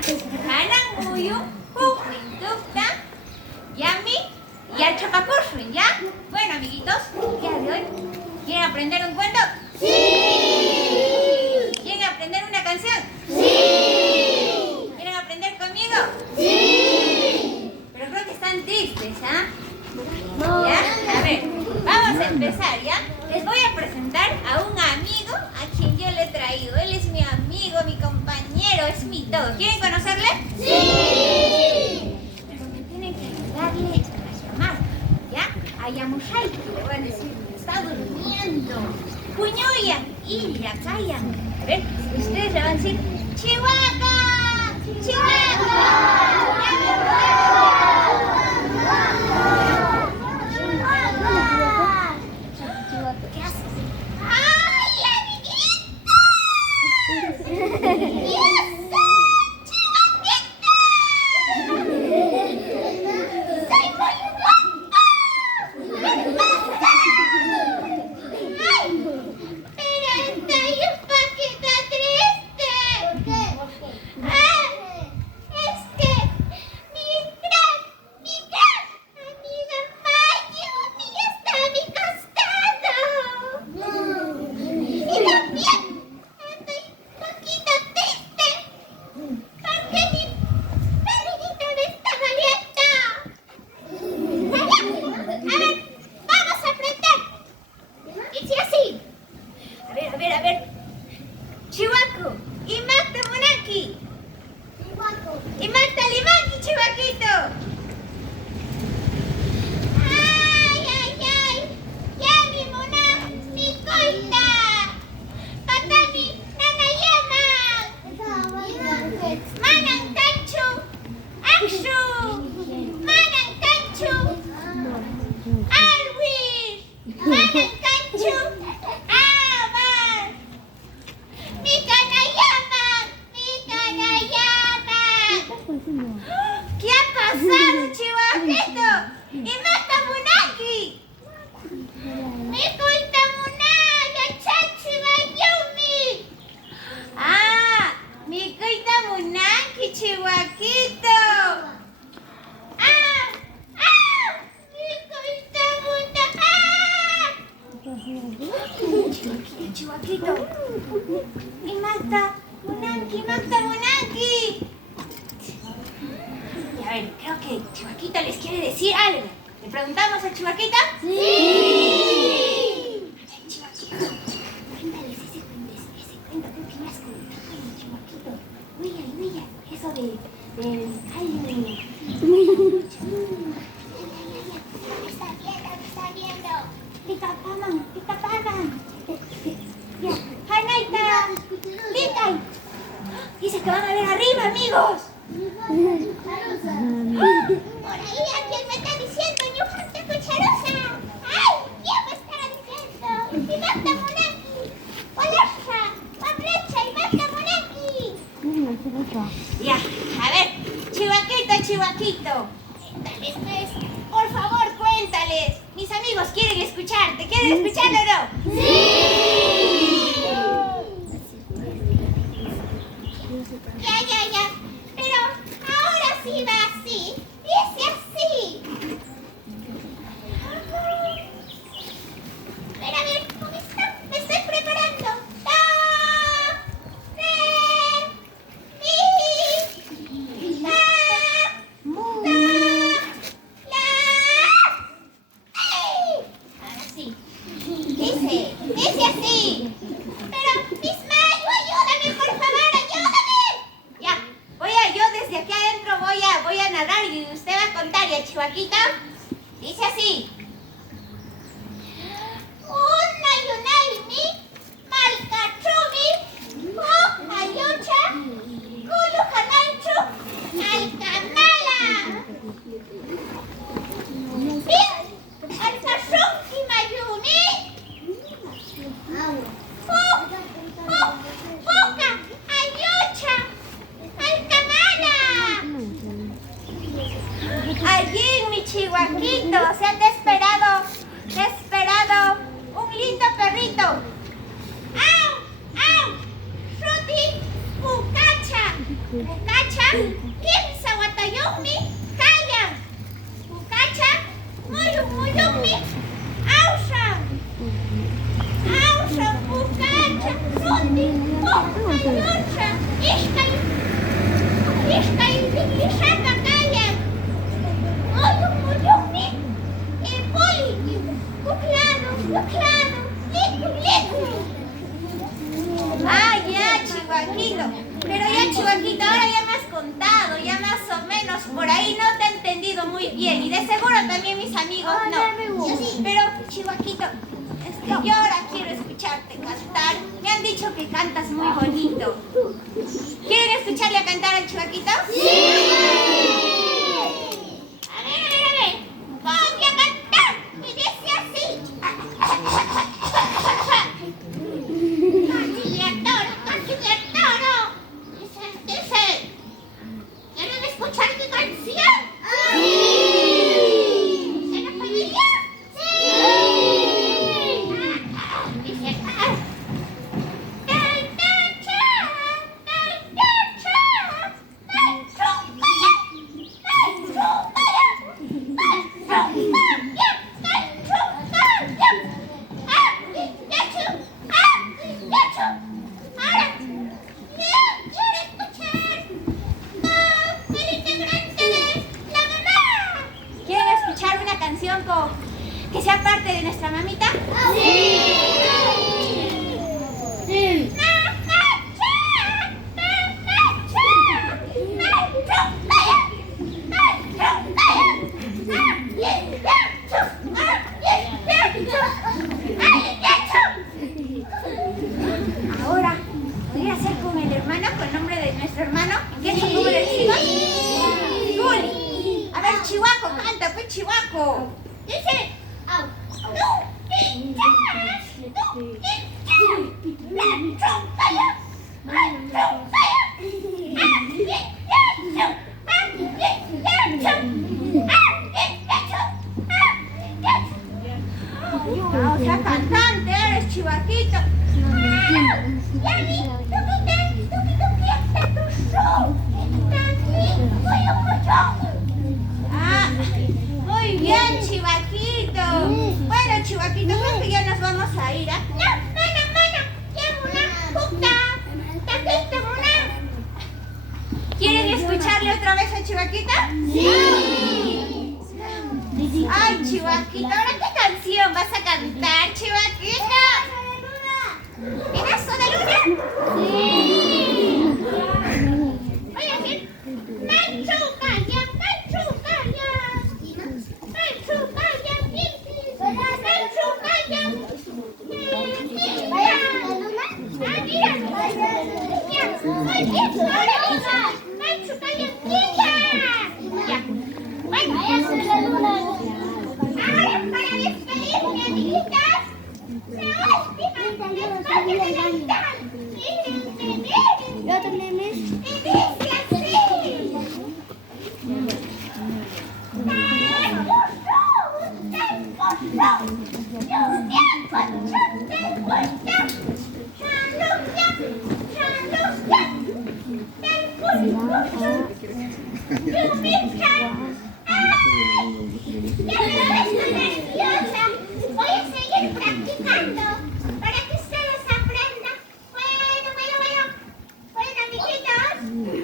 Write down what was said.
Hananguyu, Jujuintukta, Yami y al Chapacurruin, ¿ya? Bueno, amiguitos, el día de hoy, ¿quieren aprender un cuento? ¡Sí! ¿Quieren aprender una canción? ¡Sí! ¿Quieren aprender conmigo? ¡Sí! Pero creo que están tristes, ¿ah? ¿Ya? A ver, vamos a empezar, ¿ya? Les voy a presentar a un amigo a quien yo le he traído. Él es mi amigo, mi compañero, es mi todo. ¿Quieren conocerle? ¡Sí! Pero me tienen que ayudarle a llamar, ¿ya? A Yamushay, le voy a decir, está durmiendo. Puñoya, Willaykamay. A ver, ustedes le van a decir, ¡Chihuahua! ¡Chihuahua! ¿Qué haces? ¡Ay, amiguito! ¡Yo soy Chihuahuita! ¡Soy muy guapa! ¡Ay! Pero estoy un poquito triste. Es que mi gran amiga Mayumi está a mi costado. Y también estoy un poquito triste porque mi perrito me está doliendo. A ver, vamos a aprender. Dice así. A ver. Chihuaco, y Magda Monaki. Y Magda Limanki, Chihuaquito. Ay. Ya mi mona, mi coita. Patani, nanayama. Manan canchu. Akshu. Manan canchu. Arwish. Manan canchu. Amar. Mi canayama. ¿Qué ha pasado, Chihuahuito? ¡Y Magda Monaki! ¡Mi coita Monaya, Chachi Mayumi! ¡Ah! ¡Mi coita Monaki, Chihuahuito! ¡Ah! ¡Mi coita Monaki! Chihuahuito. ¡Y Magda Monaki! Y a ver, creo que Chihuahuito les quiere decir algo. ¿Le preguntamos a Chihuahuito? ¡Sí! A ver, Chihuahuito, cuéntales ese cuento que me has contado, Chihuahuito. Huilla, eso del... Ay, me está viendo. Pitapaman. Ya, Hanaita, Litai. Dice que van a ver arriba, amigos. Por ahí alguien me está diciendo, ¡Ñujante cucharosa! ¡Ay! ¿Quién me estará diciendo? ¡Y Magda Monaki! ¡Olasha! ¡Pablecha y Magda Monaki! Ya, a ver, Chihuahuito. Cuéntales, pues. Por favor, cuéntales. Mis amigos quieren escucharte. ¿Quieren escucharlo o no? ¡Sí! Ya. Pero ahora sí va así. Dice así. Pero a ver, ¿cómo está? Me estoy preparando. Do, re, mi, fa, do, la, ahora sí. Dice así. Pero, Miss Mayu, ayúdame, por favor, ayúdame. Ya, yo desde aquí adentro voy a narrar y usted va a contar, ¿ya, Chihuahuito? Dice así. Unayunaymi, malkachumi, ayucha, kulujananchu, alkamala. Bien, alkashunki mayumi. Poca, ayucha, alkamala. Allí, mi Chihuahuito, se ha esperado un lindo perrito. ¡Au! ¡Au! ¡Ruti! ¡Cucacha! Cucacha, piensa watayumi, kaya. Cucacha, muyumi, ausha. Ausha, cucacha, rundi, yurcha, ishkay, lishaka kaya. Muyumi, poli, cuclado, licu. Ah, ya, Chihuaquito. Pero ya, Chihuaquito, ahora ya me has contado, ya más o menos por ahí no te he entendido muy bien. Y de seguro también mis amigos no. Pero, Chihuaquito, es que yo ahora quiero escucharte cantar. Me han dicho que cantas muy bonito. ¿Quieren escucharle a cantar al Chihuaquito? ¡Sí! A ver. Voy a cantar. Y dice así. ¿Quieren escuchar mi canción? ¡Sí! ¿Se nos pediría? ¡Sí! Dice, que sea parte de nuestra mamita. ¡Sí! ¡Sí! Ahora, podría ser con el hermano, con nombre de nuestro hermano. ¿Qué es el nombre de decimos? Yuli. A ver, Chihuaco, canta, pues Chihuaco. Dice. O sea, cantante eres, Chihuaquito. Muy bien, Chihuaquito. Bueno, Chihuaquito, creo que ya nos vamos a ir, ¿ah? No, ya muna, puta, taquito, muna. ¿Quieren escucharle otra vez a Chihuaquito? Sí. Ay, Chihuaquito, ¿ahora qué canción vas a cantar, Chihuaquito? ¿Pedazo de luna? Sí. Voy a decir, Manchucaya. Ahora para despedirme, amiguitas, la última parte de la guitarra. Y dice así. Voy a seguir practicando para que ustedes aprendan. Bueno, amiguitos.